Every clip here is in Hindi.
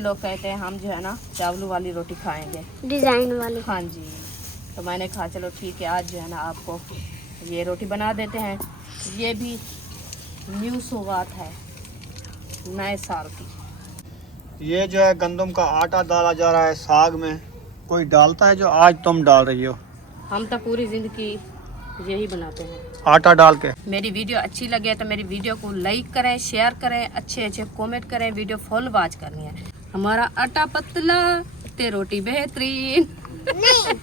लोग कहते हैं हम जो है ना चावलों वाली रोटी खाएंगे, डिजाइन वाली। हाँ जी। तो मैंने कहा चलो ठीक है, आज जो है ना आपको ये रोटी बना देते हैं। ये भी न्यू सौगात है नए साल की। ये जो है गंदम का आटा डाला जा रहा है साग में। कोई डालता है जो आज तुम डाल रही हो? हम तो पूरी जिंदगी यही बनाते हैं, आटा डाल के। मेरी वीडियो अच्छी लगे तो मेरी वीडियो को लाइक करें, शेयर करें, अच्छे अच्छे कमेंट करें, वीडियो फुल वॉच करनी है। हमारा आटा पतला ते रोटी बेहतरीन। नहीं,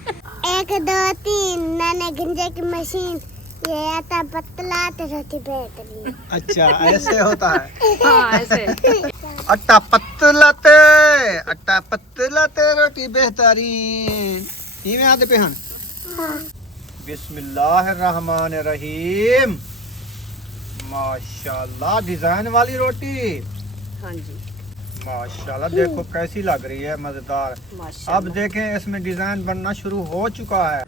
1 2 3 मैंने गंजे की मशीन, ये आटा पतला ते रोटी बेहतरीन। अच्छा ऐसे होता है। हाँ ऐसे। आटा पतला ते रोटी बेहतरीन। में आते पेहन। बिस्मिल्लाहिर्रहमानिर्रहीम। माशाल्लाह डिजाइन वाली रोटी। हाँ जी माशाल्लाह, देखो कैसी लग रही है, मजेदार। माशाल्लाह। अब देखें इसमें डिजाइन बनना शुरू हो चुका है।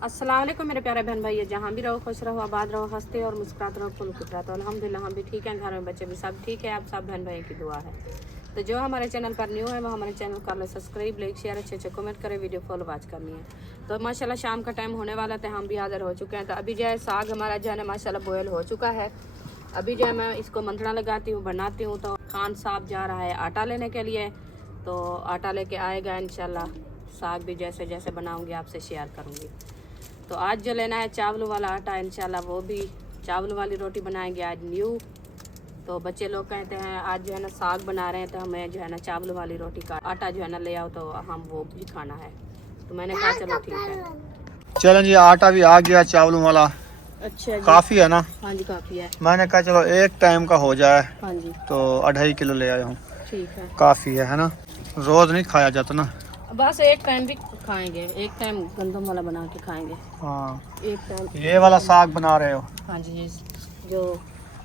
अस्सलाम वालेकुम मेरे प्यारे बहन भाई, जहाँ भी रहो खुश रहो, आबाद रहो, हंसते और मुस्कुराते रहो, फुल खुश रहते हो। अल्हम्दुलिल्लाह हम भी ठीक हैं, घर में बच्चे भी सब ठीक है। आप सब बहन भाई की दुआ है। तो जो हमारे चैनल पर न्यू है वो हमारे चैनल कर ले सब्सक्राइब, लाइक शेयर, अच्छे अच्छे कमेंट करें, वीडियो फॉलो वॉच करनी है। तो माशाल्लाह शाम का टाइम होने वाला था, हम भी हाजिर हो चुके हैं। तो अभी जो है साग हमारा जो है ना माशाल्लाह बॉयल हो चुका है। अभी जो है मैं इसको मंथना लगाती हूँ, बनाती हूँ। तो खान साहब जा रहा है आटा लेने के लिए, तो आटा लेके आएगा इंशाल्लाह। साग भी जैसे जैसे बनाऊँगी आपसे शेयर करूँगी। तो आज जो लेना है चावलों वाला आटा, इंशाल्लाह वो भी चावलों वाली रोटी बनाएंगे आज न्यू। तो बच्चे लोग कहते हैं आज जो है ना साग बना रहे हैं, तो हमें जो है ना चावलों वाली रोटी का आटा जो है ना ले आओ, तो हम वो भी खाना है। तो मैंने कहा चलो ठीक है। चलें जी, आटा भी आ गया चावलों वाला। अच्छा जी। काफी है ना? हाँ जी काफ़ी है। मैंने कहा चलो एक टाइम का हो जाए, हाँ जी तो 2.5 किलो ले आया हूँ। ठीक है। काफी है ना? रोज नहीं खाया जाता ना। बस एक टाइम भी खाएंगे, एक टाइम गंदम वाला बना के खाएंगे, हाँ, एक टाइम। ये वाला साग बना रहे हो? हाँ जी, ये जो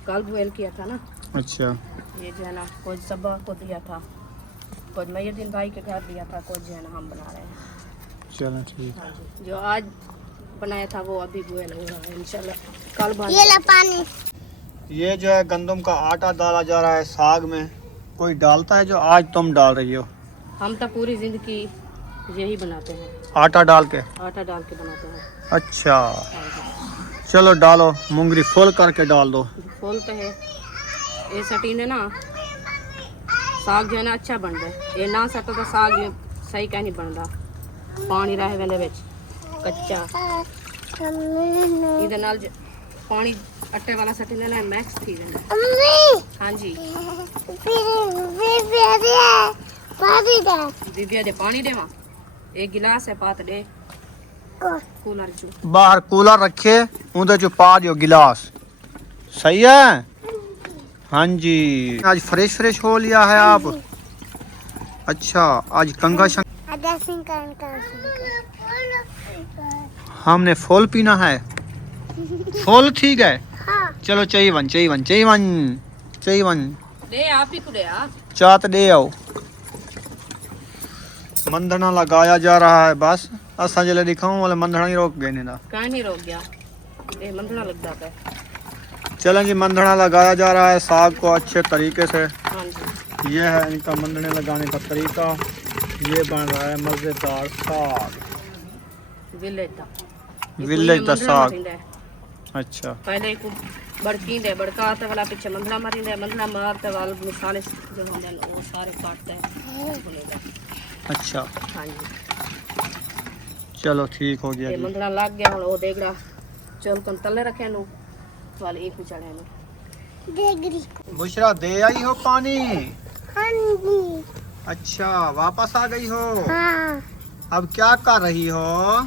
कल बॉयल किया था ना, अच्छा। ये जो है ना कुछ सबा को दिया था, कुछ मयदीन भाई के घर दिया था, कुछ जो है ना हम बना रहे हैं। चलो ठीक। हाँ जी, जो आज बनाया था वो अभी बॉयल हो रहा है इंशाल्लाह, कल बन ये ला पानी। ये जो है गंदम का आटा डाला जा रहा है साग में। कोई डालता है जो आज तुम डाल रही हो? हम तो पूरी जिंदगी यही बनाते हैं, आटा डाल के। आटा डाल के बनाते हैं। अच्छा हाँ जी। चलो डालो, मुंगरी फुल करके डाल दो। खोलते हैं ये सटीने ना, साग जो है ना अच्छा बन रहा है। ये ना सटो तो साग ये सही कह नहीं बन रहा, पानी रह वेंदे विच कच्चा। इहदे नाल पानी आटे वाला सटीने ना मैक्स थी वेंदा। हाँ जी दीदी दे पानी देवा, एक गिलास है पात दे कूलर चो। बाहर कूलर रखे, उधर जो पा दियो गिलास। सही है। हाँ जी, आज फ्रेश फ्रेश हो लिया है आप। अच्छा आज कंगा हमने फुल पीना है। फुल ठीक है। हाँ। चलो चाहिए दे आप ही कुड़े आ। चात दे आओ। मंधना लगाया जा रहा है। बस असा जले दिखाऊं वाले मंधना ही रोक गए ना। कहीं नहीं रोक गया, ये मंथना लग जाता है। चलें जी, मंधना लगाया जा रहा है साग को अच्छे तरीके से। हाँ जी ये है इनका मंधने लगाने का तरीका। ये बन रहा है मजेदार साग, विलेज का साग। अच्छा पहले एक बड़की दे बड़का आते वाला पीछे मंधना मारी दे, मंधना मारते वाले मसाले जो होंगे वो सारे काटते हैं बनेगा। अच्छा हाँ जी, चलो ठीक हो गया ये जी। मंधना लग गया, वो देगड़ा चल कन तले रखे नु वाले एक चढ़े नु। बुशरा दे आई हो पानी? हाँ जी। अच्छा वापस आ गई हो? हाँ। अब क्या कर रही हो?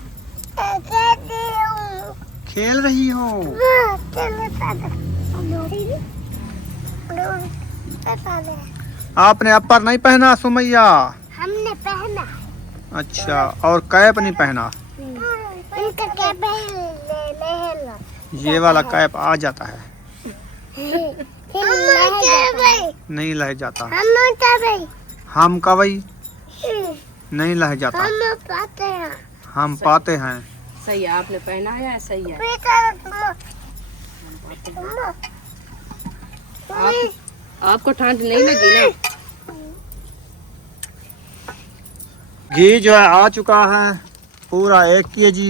खेल रही हो? आपने अपर नहीं पहना सुमैया? हमने पहना। अच्छा, और कैप नहीं पहना? इनका कैप ये वाला कैप आ जाता है? नहीं लह जाता। हम कवई नहीं लह जाता। हम पाते हैं। सही है, आपने पहनाया है, सही है। आपको ठंड नहीं लगी ना? घी जो है आ चुका है पूरा 1 kg।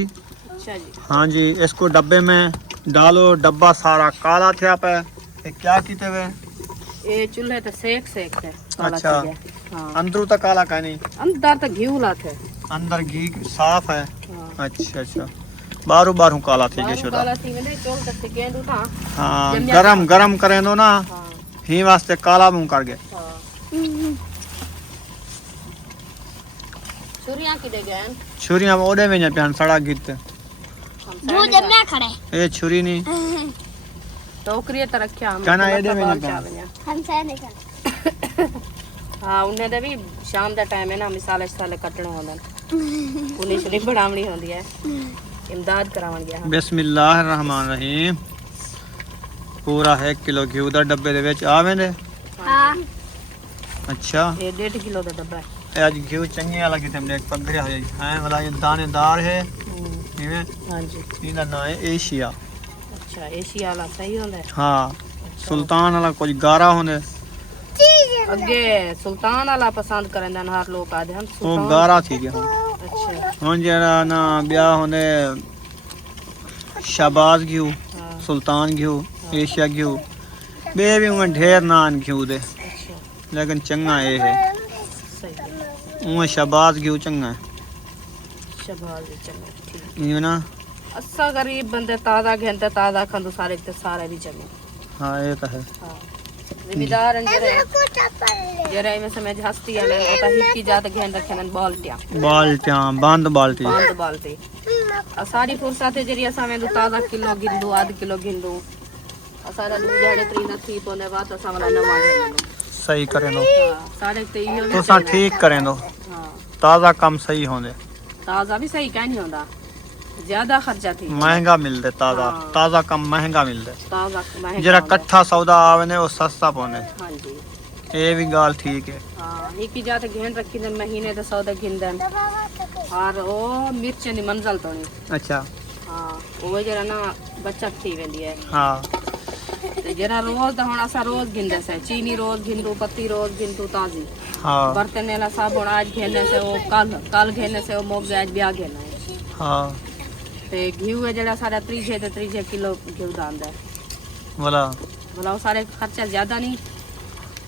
अच्छा जी। हाँ जी, इसको डब्बे में डालो। डब्बा सारा काला थे पे। ये क्या कीते हुए? ये चूल्हे तो सेक है। अच्छा। हाँ। अंदरू तक काला का नहीं, अंदर तो घी उला थे। अंदर घी साफ है। हाँ। अच्छा अच्छा, बारू बारू काला थी बाहरों गए काला थी मैंने चोल तक से गेंद उठा। हाँ, गरम गरम करें दो ना, हाँ। ही वास्ते काला मुंह कर गए। हाँ। छुरियां की दे गए छुरियां ओडे में प्यान सड़ा गिरते जो जब ना खड़े ये छुरी नहीं टोकरी तो रखा हम कहना ये दे में हम से नहीं खड़े। हाँ उन्हें दे भी शाम दा टाइम है ना, मिसाले साले कटने होंदे उन्हें शरीफ बनावनी होंदी है, इमदाद करावन गया। बिस्मिल्लाह रहमान रहीम। पूरा 1 किलो घी दा डब्बे दे विच आवे ने। हां अच्छा, ये 1.5 किलो दा डब्बा है। ये आज घी चंगी वाला किते में पगड़िया हो जाई है वाला, ये दानेदार है। इवें हाँ जी। इनका नाम है एशिया। अच्छा, एशिया वाला सही होंदा है। हाँ, सुल्तान वाला कुछ गारा होंदे, अगे सुल्तान वाला पसंद करंदा न हर लोग आदे हम वो सुल्तान। गारा थी गया। अच्छा। हुन जेड़ा ना ब्याह होंदे शाबाज घी, हाँ। सुल्तान घी, एशिया घी, बे भी उमें ढेर नान घी दे, अच्छा लेकिन चंगा ये है। सही है। उमें शाबाज घी चंगा है। शबाज भी चंगा ठीक। ये ना असा गरीब बंदे ताजा घेंदे ताजा खंदू सारे ते सारे भी चंगे। हाँ ये तो है। हाँ जिम्मेदार जरे में समझ हस्ती है ना ओता हिक्की जात घेन रखन बाल्टियां बाल्टियां बंद बाल्टी। बंद बाल्टी सारी फुर्सत जरी असा में ताजा किलो गिंदू आध किलो गिंदू असारा दू जाड़े त्री न थी पोने बात असा वाला नवा घेन सही करें दो सारे ते इहो तो सा ठीक करें दो, हाँ ताजा कम सही होंदे। ताजा भी सही कहीं नहीं होंदा, ज्यादा खर्चा थी महंगा मिलदे ताजा। हाँ। ताजा कम महंगा मिलदे। ताजा महंगा जरा होंदा। कट्ठा सौदा आवे ने वो सस्ता पौंदे। हाँ जी। ये भी गाल ठीक है। हाँ हिक्की जात घेन रखी दन महीने दा सौदा गिंदन और ओ मिर्च दी मंजल तोनी। अच्छा। हाँ वो जरा ना बचत थी वेंदी है। हाँ ते जरा रोज दा हुन असा रोज गिंदे से चीनी रोज गिंदू पत्ती रोज गिंदू ताजी हाँ बर्तन ला साबुन आज घेने से वो कल घेने से वो मोग आज ब्याह घेना है। हाँ ते घी है जरा सारा 3 किलो घी दांदा है बोला बोला वो सारे खर्चा ज्यादा नहीं।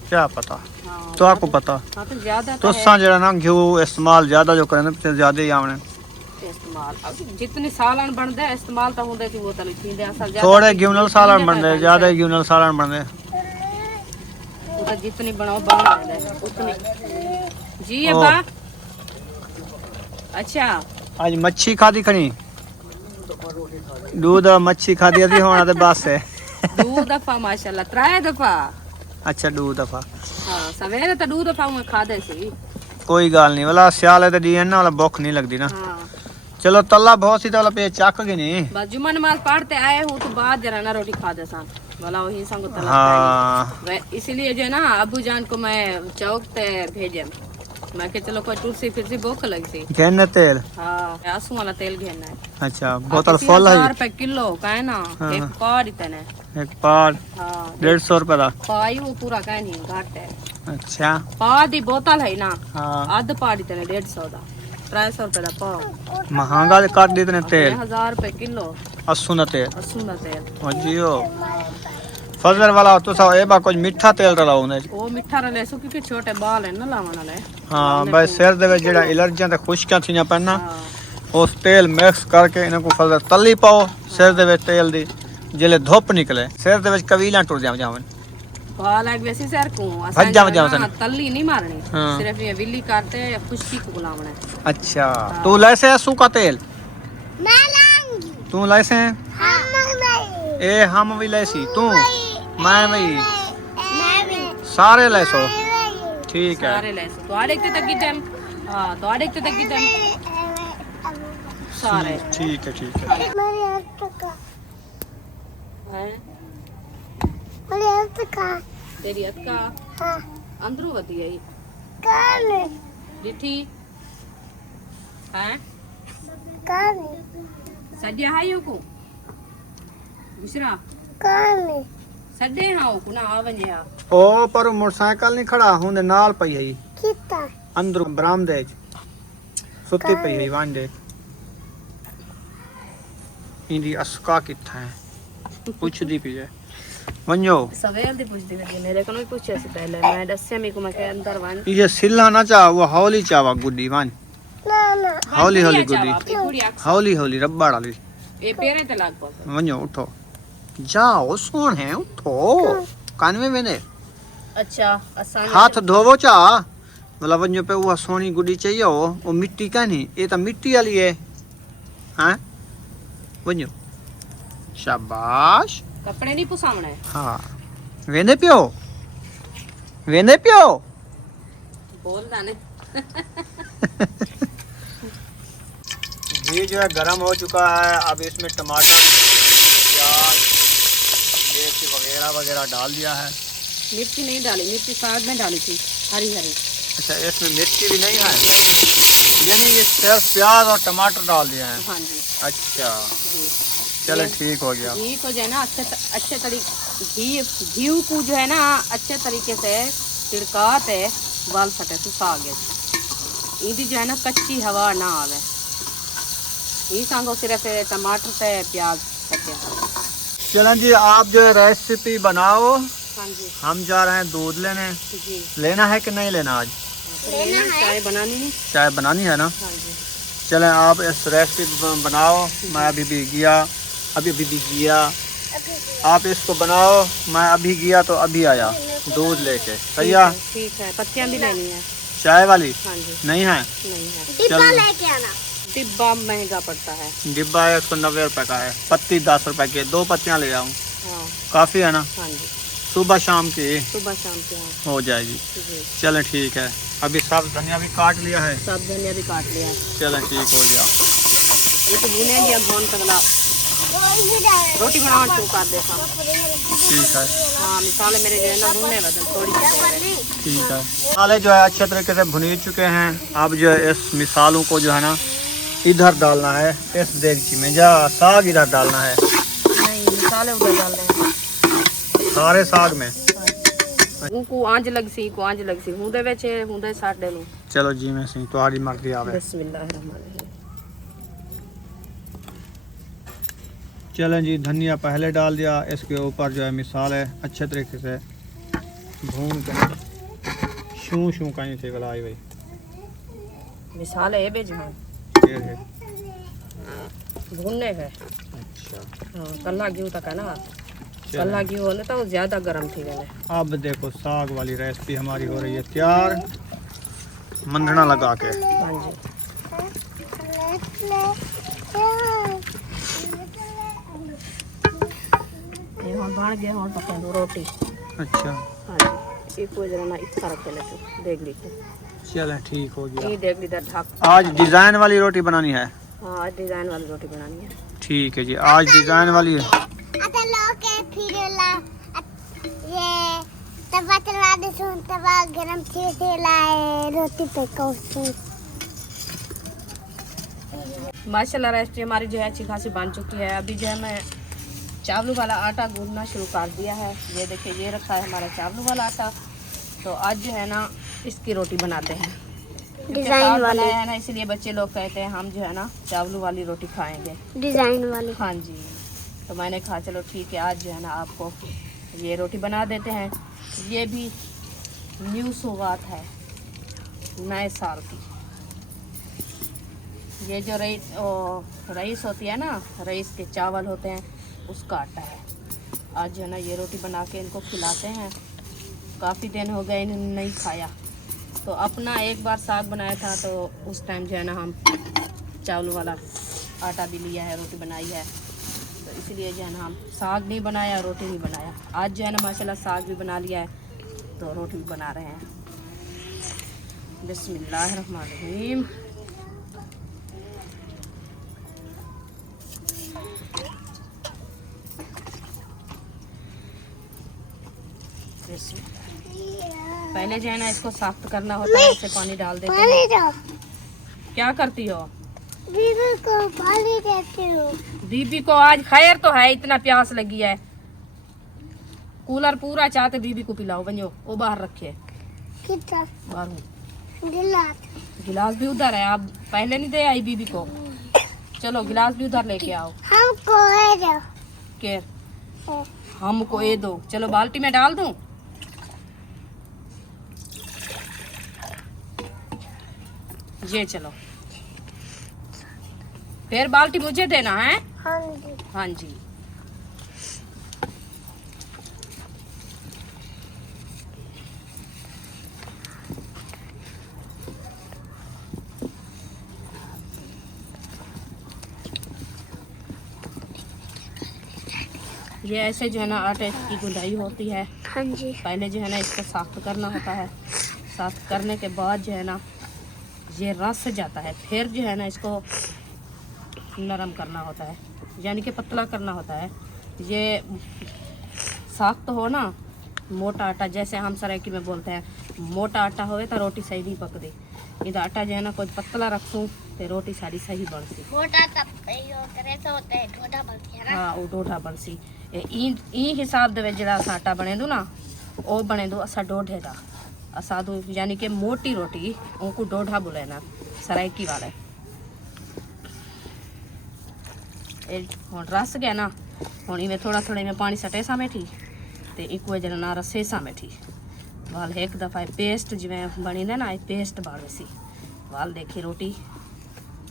क्या पता, हाँ तो आपको पता हाँ तो ज्यादा तो सा जरा ना घी इस्तेमाल ज्यादा जो करें तो ज्यादा ही आवने। इस्तेमाल अब जितने सालन बनदे इस्तेमाल तो होंदे थी वो तो लिखींदे असल ज्यादा थोड़े घी नाल सालन बनदे, ज्यादा घी नाल सालन बनदे। वो तो जितनी बनाओ बन जाए उतनी जी है ओ। बा। अच्छा आज मच्छी खादी खनी, दूध और मच्छी खादी अभी होना तो बस है। 2 दफा माशाल्लाह 3 दफा। अच्छा 2 दफा, हाँ सवेरे तो 2 दफा मैं खादे सी। कोई गल नहीं वाला सियाल है तो डी ना वाला भुख नहीं लगती ना। हाँ चलो तला बहुत सी तो वाला पे चक गई नहीं। बस जुम्मा नमाज पढ़ते आए हूँ तो बाद जरा ना रोटी खादे सान वाला वही संग तला हाँ इसलिए जो है ना अबू जान को मैं चौक पे भेजे मैं के चलो कोई टूसी फिर भूख लगी थी। घेने तेल। हाँ आंसू वाला तेल घेना है। अच्छा बोतल फुल है। 1000 रुपए किलो का है ना। हाँ। एक पार इतने। एक पार हाँ 150 रुपए का। पाई वो पूरा कहीं नहीं घाट है। अच्छा पा दी बोतल है ना हाँ अध पाड़ी तेने 150 दा 300 रुपए दा पाव महंगा कर दी इतने तेल। 1000 रुपए किलो 80 तेल। 80 दा तेल। जियो फजर वाला तो सा ए बा कुछ मीठा तेल रलाओ ने। वो मिठा रले सो क्योंकि छोटे बाल है ना लावन वाले। हाँ भाई सिर दे विच जेड़ा एलर्जियां ते खुश्कियां थी पैना हाँ उस तेल मिक्स करके इन्हें को फजर तली पाओ सिर दे विच तेल दी जिले धुप निकले सिर दे विच कवीला टुर जावन। बाल एक वैसी सर को भज जाओ सन। तल्ली नहीं मारनी। हाँ। सिर्फ ये विली करते या खुश्की को बुलावना है। अच्छा तू लैसे सूखा तेल मैं लाऊंगी। तू लैसे हम नहीं। ए हम भी लैसी तू मैं भी मैं भी। सारे लैसो ठीक है। सारे ले सो तो आड़े ते तक टाइम। हाँ तो आड़े ते तक टाइम सारे ठीक है ठीक है। मेरे हाथ का हैं मेरे हाथ का तेरी अक्का हाँ अंदरू होती है कान डिठी हैं सड्डे हायो को बुशरा कौन सड्डे हाओ को ना आ वने आ ओ पर मोटरसाइकिल नहीं खड़ा हुंदे नाल पई है कितना अंदर बरामदे सुती पई है वांडे इंदी अस्का किथा है पुछदी पई है वन्यो सवेर दी पुछदी वे मेरे को नहीं पूछे से पहले मैं दस्से में को मैं के अंदर वन ये सिल्ला ना चा वो हौली चावा गुड्डी वन ना ना हौली हौली गुड्डी हौली हौली रब्बाड़ वाली ए पेरे ते लाग पो वन्यो उठो जाओ सोन है उठो कान में मैंने अच्छा असान हाथ धोवो चा मतलब वन्यो पे वो सोनी गुड्डी चाहिए वो मिट्टी का नहीं ये तो मिट्टी वाली है हाँ वन्यो शाबाश कपड़े नहीं पुसावणे हाँ वेंदे पियो बोल दाने घी जो है गरम हो चुका है अब इसमें टमाटर प्याज मिर्च वगैरह वगैरह डाल दिया है मिर्ची नहीं डाली मिर्ची साग में डाली थी हरी हरी अच्छा इसमें मिर्ची भी नहीं है यानी ये सिर्फ प्याज और टमाटर डाल दिया है हाँ जी अच्छा जी चलो ठीक हो गया घी को जो है ना अच्छे तरीके घी को जो है ना अच्छे तरीके से छिड़काते बाल फटे तो सागे इदी जो है ना कच्ची हवा ना आवे ये सांगो सिर्फ टमाटर से प्याज कटे चलें जी आप जो है रेसिपी बनाओ हाँ जी हम जा रहे हैं दूध लेने जी लेना है कि नहीं लेना आज लेना है चाय बनानी है चाय बनानी है ना हाँ जी चलें आप इस रेसिपी बनाओ मैं अभी भी गया आप इसको बनाओ मैं अभी गया तो अभी आया दूध लेके सही है ठीक है पत्तियां भी लेनी है चाय वाली हाँ जी नहीं है नहीं है डिब्बा लेके आना डिब्बा महंगा पड़ता है डिब्बा 190 रुपए का है पत्ती 10 रुपए की 2 पत्तियां ले आऊँ हाँ काफ़ी है ना हाँ जी सुबह शाम की सुबह शाम के हाँ हो जाएगी जी चलें ठीक है अभी सब धनिया भी काट लिया है सब धनिया भी काट लिया चलें ठीक हो गया ये तो भुने दिया भून तगला रोटी बनाना शुरू कर देता हूँ ठीक है हाँ मिसाल मेरे जो है ना भुनने बदल थोड़ी सी ठीक है मसाले जो है अच्छे तरीके से भुनी चुके हैं अब जो है इस मिसालों को जो है ना इधर डालना है इस देगची में जा साग इधर डालना है नहीं मिसाले उधर डाल दें सारे साग में को आंज लग सी हुंदे ਵਿੱਚ ਹੁੰਦੇ ਸਾਡੇ ਨੂੰ चलो जी मैं सी तुम्हारी मर्जी आवे बिस्मिल्लाहिर्रहमानिर्रहीम चलें जी धनिया पहले डाल दिया इसके ऊपर जो है मिसाल है अच्छे तरीके से भून के शू शू कहीं थे गलाई भाई मिसाल है बेजमान ये है भुनने है अच्छा हाँ कल्ला घी तक है ना कल्ला घी होने तो ज़्यादा गर्म थी गए अब देखो साग वाली रेसिपी हमारी हो रही है तैयार मंडना लगा के हाँ जी ये हम बन गए हम पका दो रोटी अच्छा हाँ जी एक जरा ना इतना रखे लेते देख लीजिए चलें ठीक हो गया ये देख लीजिए ढक आज डिज़ाइन वाली रोटी बनानी है हाँ आज डिज़ाइन वाली रोटी बनानी है ठीक है जी आज डिज़ाइन वाली है आता लोग के फिर ला ये तवा चला दे सुन तवा गरम से लाए रोटी पे कोसो माशाल्लाह रेसिपी हमारी जो है अच्छी खासी बन चुकी है अभी जो है मैं चावलों वाला आटा गूंदना शुरू कर दिया है ये देखिए ये रखा है हमारा चावलों वाला आटा तो आज जो है ना इसकी रोटी बनाते हैं डिजाइन वाली है ना इसलिए बच्चे लोग कहते हैं हम जो है ना चावलों वाली रोटी खाएंगे डिजाइन वाली हाँ जी तो मैंने कहा चलो ठीक है आज जो है ना आपको ये रोटी बना देते हैं ये भी न्यू सौगात है नए साल की ये जो रईस होती है ना रईस के चावल होते हैं उसका आटा है आज जो है ना ये रोटी बना के इनको खिलाते हैं काफ़ी दिन हो गए इन्होंने नहीं खाया तो अपना एक बार साग बनाया था तो उस टाइम जो है ना हम चावल वाला आटा भी लिया है रोटी बनाई है तो इसलिए जो है ना हम साग नहीं बनाया रोटी नहीं बनाया आज जो है ना माशाल्लाह साग भी बना लिया है तो रोटी भी बना रहे हैं बिस्मिल्लाहिर्रहमानिर्रहीम पहले जो है ना इसको साफ्ट करना होता है ऐसे पानी डाल देते हैं क्या करती हो बीबी को पानी देती हूँ। बीबी को आज खैर तो है, इतना प्यास लगी है। कूलर पूरा चाहते बीबी को पिलाओ। बनो वो बाहर रखे कितना बाहर। गिलास? गिलास भी उधर है, आप पहले नहीं दे आई बीबी को। चलो गिलास भी उधर लेके आओ। हमको है जो के हमको ये दो। चलो बाल्टी में डाल दूं। ये चलो, फिर बाल्टी मुझे देना है। हाँ जी। हाँ जी। ये ऐसे जो है ना आटे की गुंदाई होती है। हाँ जी। पहले जो है ना इसको साफ्ट करना होता है। साफ्ट करने के बाद जो है ना ये रस जाता है। फिर जो है ना इसको नरम करना होता है, यानी कि पतला करना होता है। ये सख्त हो ना, मोटा आटा, जैसे हम सराइकी में बोलते हैं मोटा आटा होए तो रोटी सही नहीं पकती। इधर आटा जो है ना कुछ पतला रखूँ तो रोटी सारी सही बनती। मोटा तब सही होता है, ऐसा होता है ढोढा बनती है ना। हाँ वो डोढा बनसी। ई हिसाब दे जरा असां आटा बने दो ना, वो बने दो असा डोढे का। असा दो यानी कि मोटी रोटी उनको डोढा बोले ना सराइकी वाले। हुण रस गया ना, हुण इवें थोड़ा थोड़ा में पानी सटे सा मेठी ते एक जरा ना रसे सा मेठी वाल एक दफ़ा पेस्ट जिवें बनी ना ना पेस्ट बन सी। वाल देखी रोटी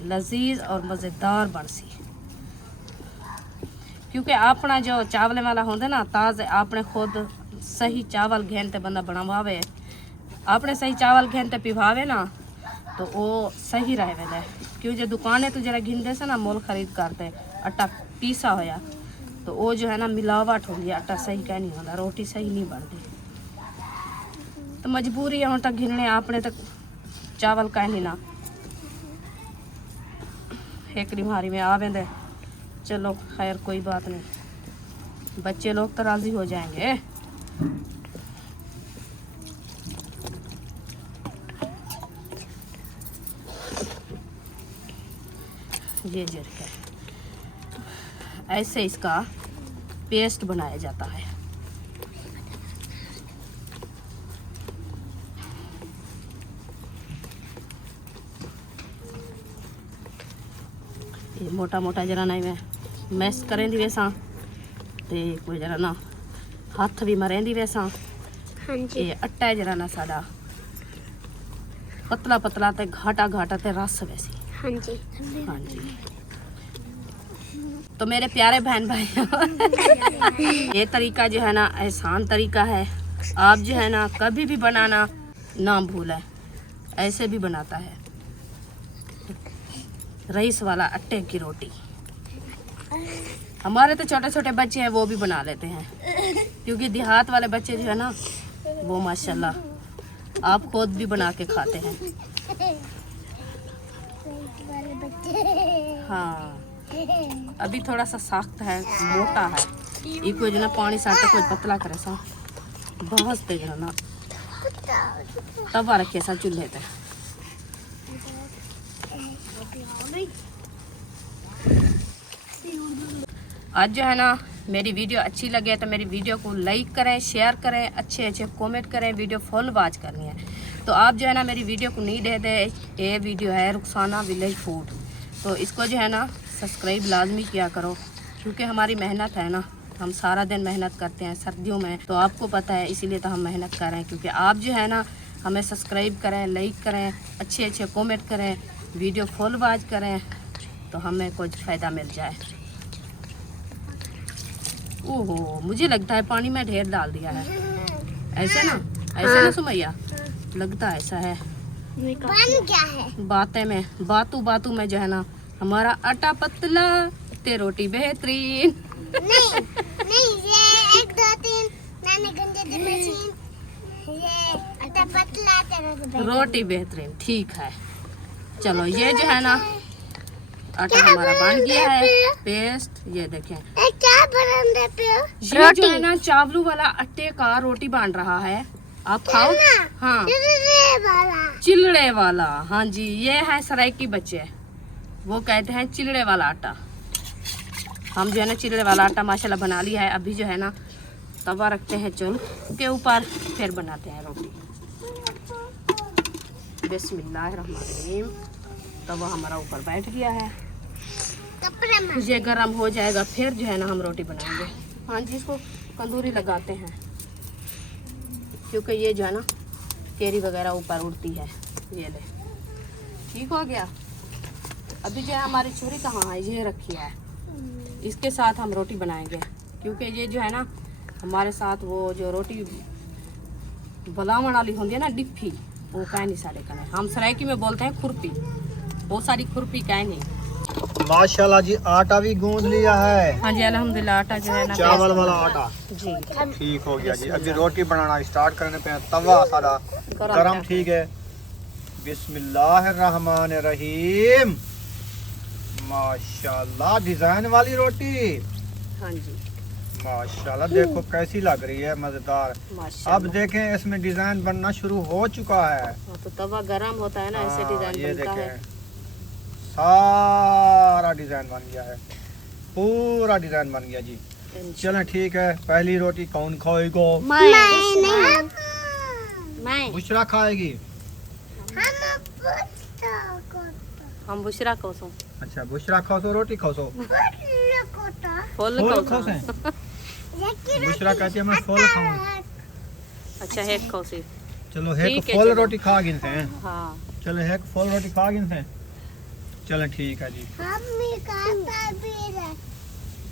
लजीज और मज़ेदार बन सी। क्योंकि अपना जो चावल वाला होंगे ना ताज़े, आपने खुद सही चावल घेन ते बंदा बनावे, आपने सही चावल घेन ते पिवावे ना तो वो सही रहे वेले। क्यों जो दुकानें तो जरा घिनते से ना मोल खरीद करते आटा पीसा होया तो वो जो है ना मिलावट होती है, आटा सही क्या नहीं होता, रोटी सही नहीं बनती। तो मजबूरी है हम तक घिनने अपने तक चावल का नहीं ना हेकड़ी मारी में आवे दे। चलो खैर कोई बात नहीं, बच्चे लोग तो राजी हो जाएंगे। ये जरिया ऐसे इसका पेस्ट बनाया जाता है। ये मोटा मोटा जरा नहीं मैं मैश करें दी वैसा ते कोई जरा ना हाथ भी मरें दी वैसा। हाँ जी। ये आटा है जरा ना सादा पतला पतला ते घाटा घाटा ते रस वैसी। हाँ जी। हाँ जी। तो मेरे प्यारे बहन भाई ये तरीका जो है ना आसान तरीका है। आप जो है ना कभी भी बनाना ना भूलें, ऐसे भी बनाता है रईस वाला आटे की रोटी। हमारे तो छोटे छोटे बच्चे हैं वो भी बना लेते हैं, क्योंकि देहात वाले बच्चे जो है ना वो माशाल्लाह आप खुद भी बना के खाते हैं। हाँ अभी थोड़ा सा सख्त है, मोटा है, ये कोई जो ना पानी साटे कोई पतला करे सा बहुत तेज ना तवा रखे सा चूल्हे पे। आज जो है ना मेरी वीडियो अच्छी लगे तो मेरी वीडियो को लाइक करें, शेयर करें, अच्छे अच्छे कमेंट करें। वीडियो फुल वॉच करनी है तो आप जो है ना मेरी वीडियो को नहीं देते। ये वीडियो है रुखसाना विलेज फूड, तो इसको जो है ना सब्सक्राइब लाजमी किया करो, क्योंकि हमारी मेहनत है ना, हम सारा दिन मेहनत करते हैं सर्दियों में, तो आपको पता है इसीलिए तो हम मेहनत कर रहे हैं। क्योंकि आप जो है ना हमें सब्सक्राइब करें, लाइक करें, अच्छे अच्छे कमेंट करें, वीडियो फुल वॉच करें तो हमें कुछ फ़ायदा मिल जाए। ओहो मुझे लगता है पानी में ढेर डाल दिया है, ऐसे ना ऐसे ना सुमैया लगता ऐसा है। बन क्या है? बातें में बातू में जो है ना हमारा आटा पतला ते रोटी बेहतरीन। नहीं नहीं, ये 1 2 3 मैंने गंजे दी मशीन, ये आटा पतला ते रोटी बेहतरीन ठीक है। चलो ये जो है ना आटा हमारा बन गया है पेस्ट। ये देखें क्या बन रहे हो? ये जो है ना चावलों वाला आटे का रोटी बन रहा है, आप खाओ। हाँ वाला चिल्ले वाला, हाँ जी ये है सराइकी बच्चे वो कहते हैं चिलड़े वाला आटा। हम जो है ना चिलड़े वाला आटा माशाल्लाह बना लिया है। अभी जो है ना तवा रखते हैं चूल्हे के ऊपर, फिर बनाते हैं रोटी। बिस्मिल्लाहिर्रहमानिर्रहीम। तवा हमारा ऊपर बैठ गया है, कपड़े में ये गर्म हो जाएगा फिर जो है ना हम रोटी बनाएंगे। हाँ जी, इसको तंदूरी लगाते हैं क्योंकि ये जो है ना केरी वगैरह ऊपर उड़ती है। ये ले, ठीक हो गया। अभी जो है हमारी छुरी कहाँ है, ये रखी है, इसके साथ हम रोटी बनाएंगे क्योंकि ये जो है ना हमारे साथ वो जो रोटी बलावण वाली होती है ना डिप्पी, वो कह नहीं साढ़े का हम सरायकी में बोलते हैं खुरपी, वो सारी खुरपी कह नहीं। माशाल्लाह जी, आटा भी गूंद लिया है। हाँ जी अल्हम्दुलिल्लाह, आटा जो है ना चावल वाला आटा जी ठीक हो गया जी। अभी रोटी बनाना स्टार्ट करने पे तवा सारा गरम ठीक है। बिस्मिल्लाहिर्रहमानिर्रहीम। माशाल्लाह, डिजाइन वाली रोटी। हाँ जी माशाल्लाह, देखो कैसी लग रही है, मजेदार। माशाल्लाह। अब देखें इसमें डिजाइन बनना शुरू हो चुका है। हाँ, तो तवा गरम होता है ना, ऐसे डिजाइन ये बनता है। देखें सारा डिजाइन बन गया है, पूरा डिजाइन बन गया जी। चलें ठीक है, पहली रोटी कौन खाएगा? मैं बुशरा खाएगी। हम बुशरा कोसों अच्छा, बुशरा खाओ तो रोटी खाओ तो फुल फुल कोसों। खाओ से। बुशरा कहती है मैं फुल खाऊं। अच्छा एक कोसी। चलो ठीक एक है, फुल चलो। रोटी खा गिनते हैं। हाँ चलो एक फुल रोटी खा गिनते हैं। चलें ठीक है जी।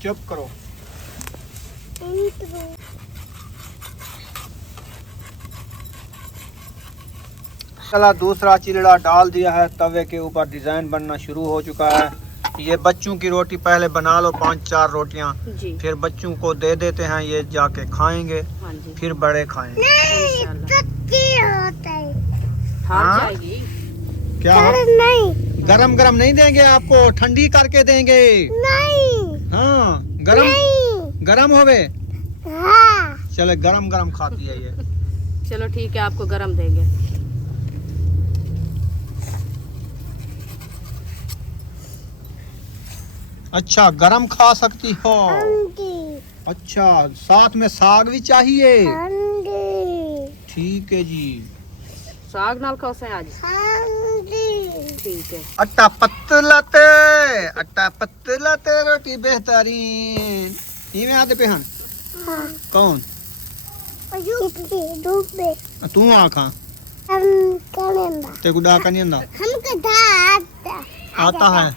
चुप करो। चला दूसरा चिलड़ा डाल दिया है तवे के ऊपर, डिजाइन बनना शुरू हो चुका है। ये बच्चों की रोटी पहले बना लो 5-4 रोटियां, जी फिर बच्चों को दे देते हैं, ये जाके खाएंगे, हाँ जी फिर बड़े खाएंगे। हार हाँ? जाएगी। क्या नहीं गरम गरम नहीं देंगे आपको, ठंडी करके देंगे। नहीं हाँ गरम गरम होवे। हाँ चले गरम गरम खाती है ये। चलो ठीक है, आपको गरम देंगे। अच्छा गरम खा सकती हो। अच्छा, साथ में साग भी चाहिए। ठीक है जी। साग नाल कोसे आज। ठीक है। आटा पतला ते रोटी बेहतरीन। इमे आते पे हन कौन तू आखा ते गुडा कनिंदा आता है।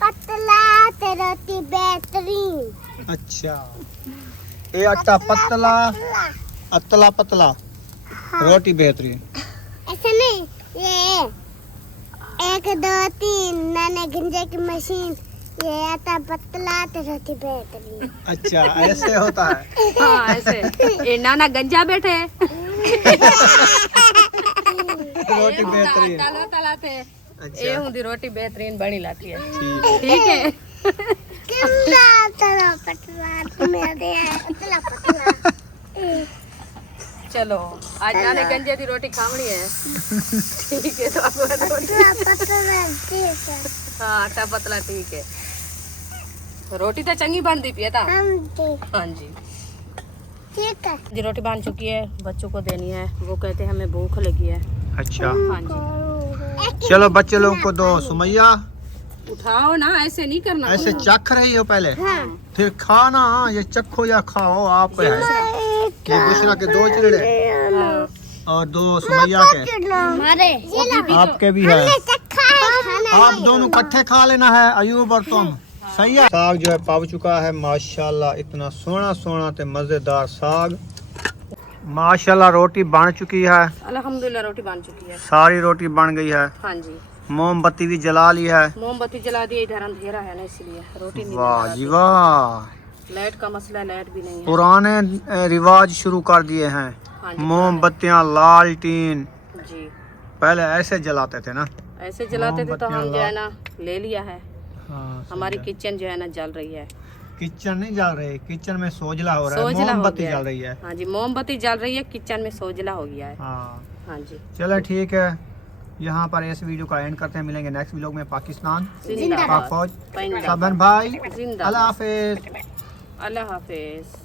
पतला ते रोटी बेहतरीन। अच्छा, ये आटा पतला अतला पतला रोटी बेहतरीन। ऐसा नहीं, ये 1 2 3 नाने गंजे की मशीन, ये आता पतला ते रोटी बेहतरीन। अच्छा ऐसे होता है। हाँ ऐसे। ये नाना गंजा बैठे। रोटी बेहतरीन। तला थे। ये अच्छा हुंदी रोटी बेहतरीन बनी लाती है। ठीक। ठीक है। पतला मेरे पतला पतला। चलो आज नाने गंजे की रोटी खावनी है। ठीक है, तो आपको रोटी। पतला ठीक है। हाँ आटा पतला ठीक है। रोटी तो चंगी बनती पिए था। हाँ जी ठीक है। जी रोटी बन चुकी है, बच्चों को देनी है। वो कहते हैं हमें भूख लगी है। अच्छा हाँ जी चलो बच्चे लोगों को दो। सुमैया उठाओ ना, ऐसे नहीं करना। ऐसे चख रही हो पहले, फिर खाना। ये चखो या खाओ आप है। ये बुशरा के 2 चिलड़े हाँ। और 2 सुमैया के, हमारे आपके भी है। आप दोनों इकट्ठे खा लेना है, अयूब और तुम। सही है। साग जो है पक चुका है माशाल्लाह, इतना सोना सोना ते मजेदार साग। माशाल्लाह रोटी बन चुकी है, अल्हम्दुलिल्लाह रोटी बन चुकी है। सारी रोटी बन गई है। हाँ जी मोमबत्ती भी जला ली है। मोमबत्ती जला दी, इधर अंधेरा है ना इसलिए रोटी नहीं वाह जला जी दी। वाह, लाइट का मसला, लाइट भी नहीं है। पुराने रिवाज शुरू कर दिए हैं। हाँ जी मोमबत्तियाँ, लालटीन जी पहले ऐसे जलाते थे ना। ऐसे जलाते थे तो हम जो है ना ले लिया है। हाँ, हमारी किचन जो है ना जल रही है। किचन नहीं जल रही, किचन में सोजला हो रहा है। सोजला हो मोमबत्ती गया जल रही है। हाँ जी मोमबत्ती जल रही है, किचन में सोजला हो गया है। हाँ हाँ जी चलो ठीक है, यहाँ पर इस वीडियो का एंड करते हैं। मिलेंगे नेक्स्ट व्लॉग में। पाकिस्तान जिंदाबाद। पाक फौज जिंदाबाद। सब बहन भाई जिंदाबाद। अल्लाह हाफिज। अल्लाह हाफिज।